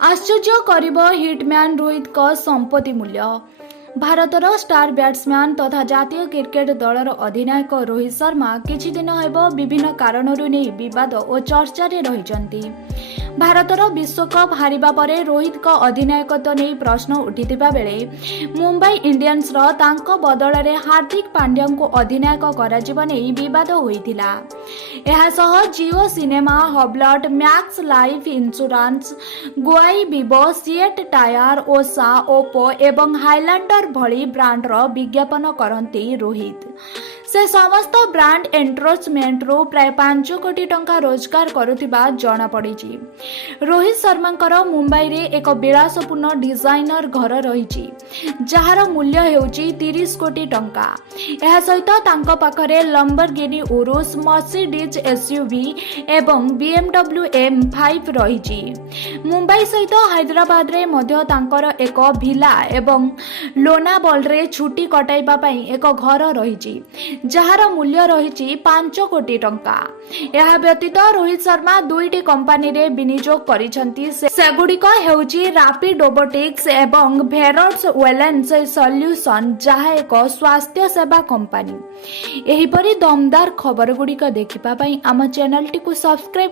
आश्चर्य करिब हिटमैन रोहित का संपत्ति मूल्य। भारतर स्टार बैट्समैन तथा जातीय क्रिकेट दलर अधिनायक रोहित शर्मा किछि दिन हेब विभिन्न कारणरू नै विवाद और चर्चा रे रहिचंती। भारतर विश्वकप हारिबा परे रोहित का अधिनायकत्व नै प्रश्न उठिथिबा बेले मुंबई इंडियंस रो तांको बदल रे हार्दिक पांड्या को अधिनायक कराजिबा नै विवाद होइथिला। एहा सह जियो cinema, Hublot, max life insurance, गोआई विवो, सिएट टायर, ओसा, ओप्पो एवं हाइलैंडर भली ब्रांड रो विज्ञापन करती रोहित। से समस्त ब्रांड एंडोर्समेंट रो प्राय 5 कोटी टंका रोजगार करुथिबा जणा पड़िछि। रोहित शर्मांकर मुंबई रे एक विलासपूर्ण डिजाइनर घर रहिछि जहार मूल्य हेउछि 30 कोटी टंका। एहा सहित तांको पाखरे लंबरगिनी उरुस, मर्सिडीज एसयूवी एवं बीएमडब्ल्यू M5 रहिछि। मुंबई सहित हैदराबाद रे मध्य तांकर एक विला एवं लोनावल रे छुट्टी कटाइबा पई एक घर रहिछि जहार मूल्य रहिछि 5 कोटी टंका। एहा व्यतीत रोहित शर्मा 2टी कंपनी रे विनियोग करिसंती। सेगुडिक हेउछि रैपिड रोबोटिक्स एवं भेरट्स वेलनेस सॉल्यूशन जहा एक स्वास्थ्य सेवा कंपनी। एहिपरि दमदार खबर गुड़िक देखिबा पई आम चैनल टी को सब्सक्राइब